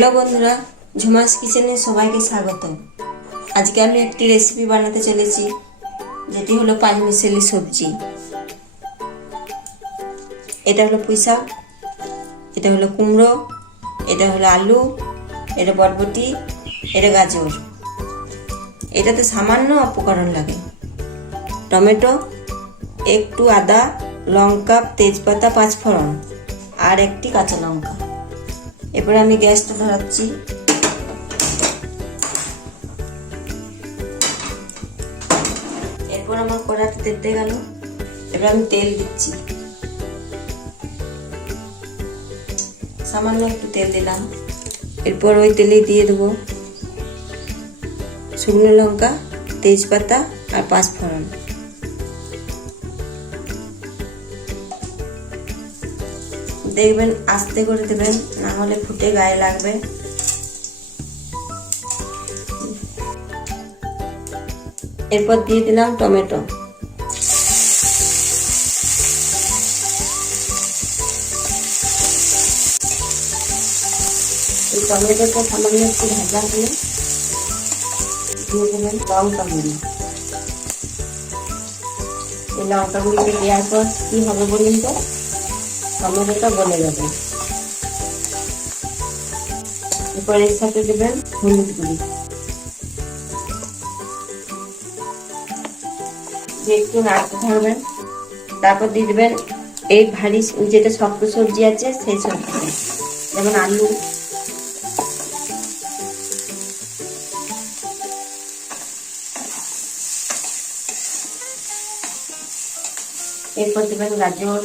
Hello বন্ধুরা, ঝুমাস কিচেনে সবাইকে স্বাগত। আজকে আমি একটি রেসিপি বানাতে চলেছি, যেটি হলো পাঁচমিশালি সবজি। এটা হলো পুঁই শাক, এটা হলো কুমড়ো, এটা হলো আলু, এটা বরবটি, এটা গাজর। এটাতে সামান্য উপকরণ লাগে: টমেটো, একটু আদা, লঙ্কা, তেজপাতা, পাঁচফোড়ন আর একটি কাঁচা লঙ্কা। এরপর আমি গ্যাসটা ধরাচ্ছি। এরপর আমার কড়াটা তেতে গেল। এবার আমি তেল দিচ্ছি, সামান্য একটু তেল দিলাম। এরপর ওই তেলে দিয়ে দেবো শুকনো লঙ্কা, তেজপাতা আর পাঁচফোড়ন। দেখবেন আস্তে করে দেবেন, না হলে ফুটে গায়ে লাগবে। এরপর দিয়ে দিলাম টমেটো। এই টমেটোটা সামান্য একটু ভাজা হলে দিয়ে দেবেন লঙ্কা গুঁড়ি। এই লঙ্কা গুঁড়িকে দেওয়ার পর কি হবে বলুন তো, টমেটোটা গলে যাবে। এরপর এর সাথে দেবেন হলুদ গুঁড়ি, একটু নাড়তে থাকবেন। তারপর দিয়ে দেবেন এই ভারী যেটা শক্ত সবজি আছে সেই সবজি, যেমন আলু, এরপর দেবেন গাজর,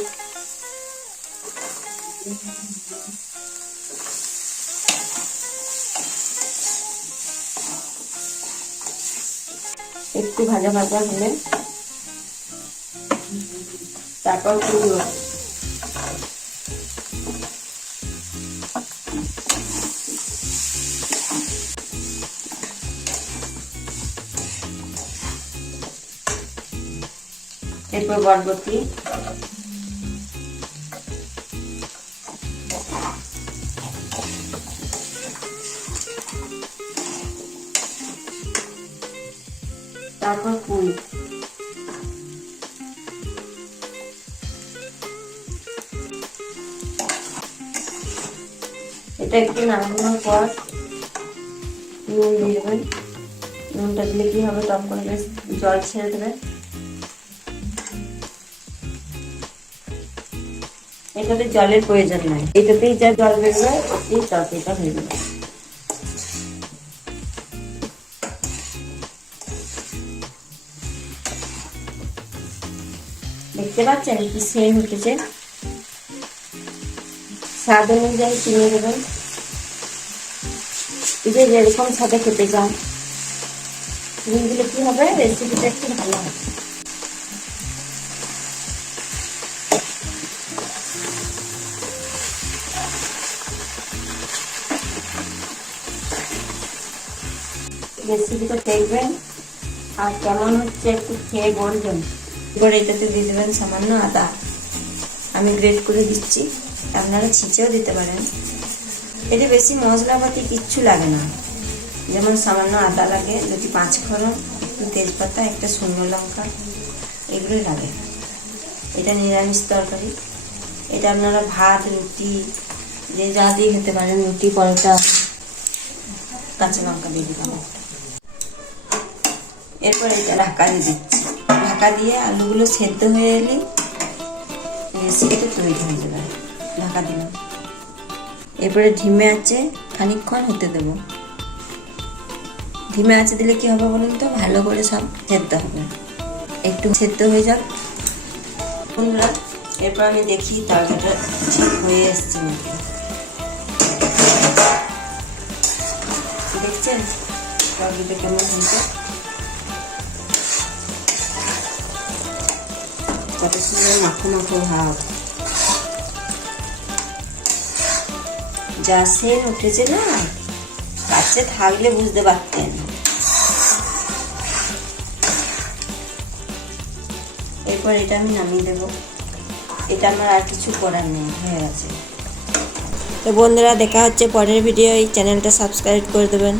একটু ভাজা ভাজা হলে তারপর কুমড়ো, এরপর বরবটি, তারপর পুঁই। এটা একটু নাড়ানোর পর নুন দিয়ে দেবেন। নুনটা দিলে কি হবে, টক করে বেশ জল ছেড়ে দেবে। এটাতে জলের প্রয়োজন নাই, এটাতেই যা জল বেরোবে এই তরকারিটা হয়ে যাবে। দেখতে পাচ্ছেন কি সেম উঠেছে। স্বাদ অনুযায়ী চিনি দেবেন, যে যেরকম সাথে খেতে চান। চিনি দিলে কি হবে, রেসিপিটা একটু ভালো হবে। রেসিপিটা দেখবেন আর কেমন হচ্ছে একটু খেয়ে বলবেন। এবার এটাতে দিয়ে দেবেন সামান্য আদা, আমি গ্রেট করে দিচ্ছি, আপনারা ছিঁচেও দিতে পারেন। এটা বেশি মশলাপাতি কিচ্ছু লাগে না, যেমন সামান্য আদা লাগে, যদি পাঁচফোড়ন, একটু তেজপাতা, একটা শুকনো লঙ্কা, এগুলোই লাগে। এটা নিরামিষ তরকারি। এটা আপনারা ভাত, রুটি যে যা দিয়ে খেতে পারেন, রুটি, পরোটা। কাঁচা লঙ্কা দিয়ে দিলাম। এরপর এটা ঢাকা দিয়ে দিচ্ছি। ঢাকা দিয়ে আলুগুলো সেদ্ধ হয়ে এলে রেসিপিটা তৈরি হয়ে যাবে। ঢাকা দিলাম। এরপরে ধিমে আঁচে খানিকক্ষণ হতে দেবো। ধিমে আঁচে দিলে কি হবে বলুন তো, ভালো করে সব সেদ্ধ হবে। একটু সেদ্ধ হয়ে যাক বন্ধুরা। এরপর আমি দেখি তরকারিটা ঠিক হয়ে এসছে নাকি। দেখছেন তরকারিটা কেমন হয়েছে, কত সুন্দর মাখো মাখো ভাব, যা সেন উঠেছে না, কাছে থাকলে বুঝতে পারতেন। এরপর এটা আমি নামিয়ে দেবো। এটা আমার আর কিছু করার নেই, হয়ে গেছে। তো বন্ধুরা দেখা হচ্ছে পরের ভিডিও, এই চ্যানেলটা সাবস্ক্রাইব করে দেবেন।